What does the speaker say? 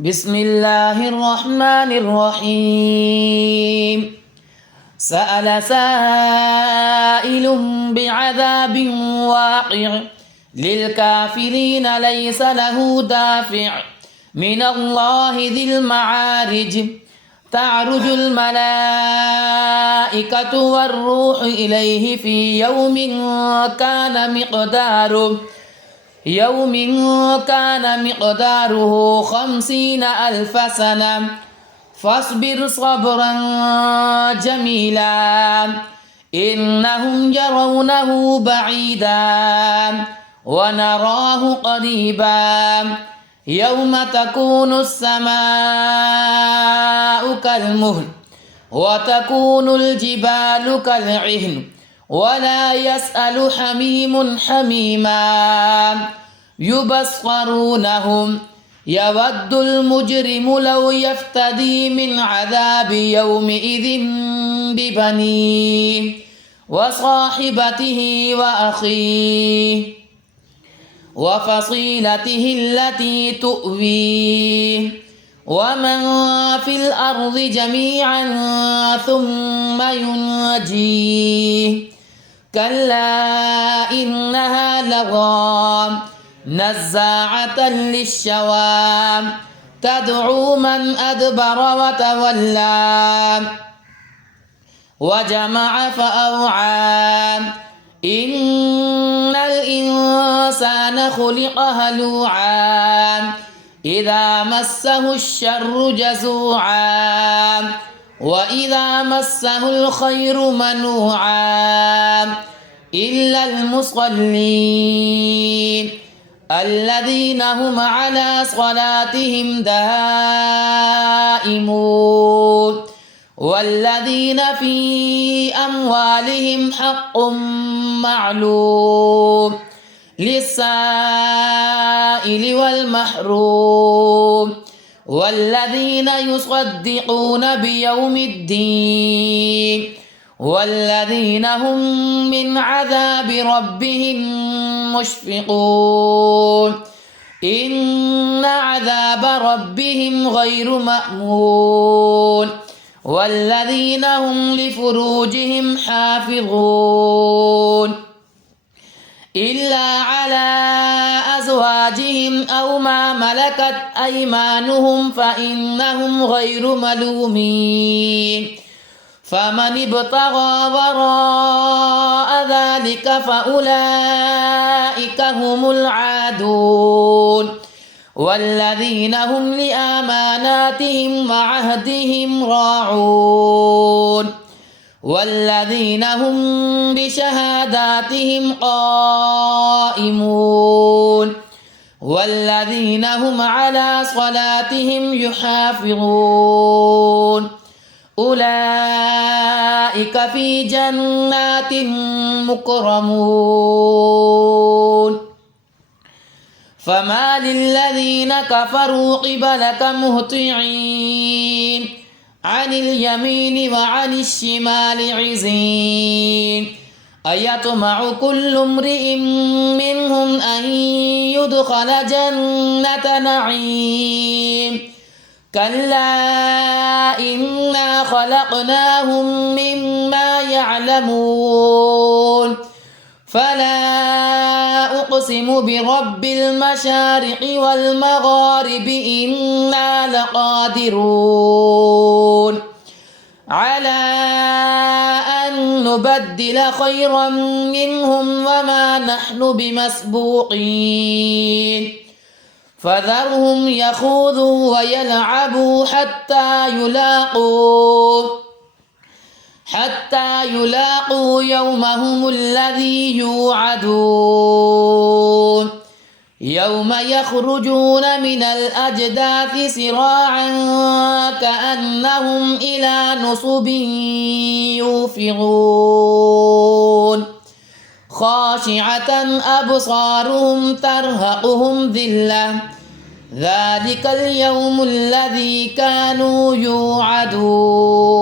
بسم الله الرحمن الرحيم سأل سائل بعذاب واقع للكافرين ليس له دافع من الله ذي المعارج تعرج الملائكة والروح إليه في يوم كان مقداره 50,000 سنة فاصبر صبرا جميلا إنهم يرونه بعيدا ونراه قريبا يوم تكون السماء كالمهل وتكون الجبال كالعهن ولا يسأل حميم حميما يبصرونهم يود المجرم لو يفتدي من عذاب يومئذ ببنيه وصاحبته وأخيه وفصيلته التي تؤويه ومن في الأرض جميعا ثم ينجيه كلا إنها لظى نزاعة للشوى تدعو من أدبر وتولى وجمع فأوعى إن الإنسان خلق هلوعا إذا مسه الشر جزوعا وإذا مسه الخير منوعا إلا المصلين الذين هم على صلاتهم دائمون والذين في أموالهم حق معلوم للسائل والمحروم والذين يصدقون بيوم الدين والذين هم من عذاب ربهم مشفقون إن عذاب ربهم غير مأمون والذين هم لفروجهم حافظون إلا على أزواجهم أو ما ملكت أيمانهم فإنهم غير ملومين فمن ابتغى وراء ذلك فأولئك هم العادون والذين هم لأماناتهم وعهدهم راعون والذين هم بشهاداتهم قائمون والذين هم على صلاتهم يحافظون أولئك في جنات مكرمون فما للذين كفروا قبلك مهطعين عن اليمين وعن الشمال عزين أيطمع كل امرئ منهم أن يدخل جنة نعيم كلا إنا خلقناهم مما يعلمون فلا أقسم برب المشارق والمغارب إنا لقادرون على أن نبدل خيرا منهم وما نحن بمسبوقين فذرهم يخوضوا ويلعبوا حتى يلاقوا يومهم الذي يوعدون يوم يخرجون من الأجداث سراعا كأنهم إلى نصب يوفضون خاشعة أبصارهم ترهقهم ذلة ذلك اليوم الذي كانوا يوعدون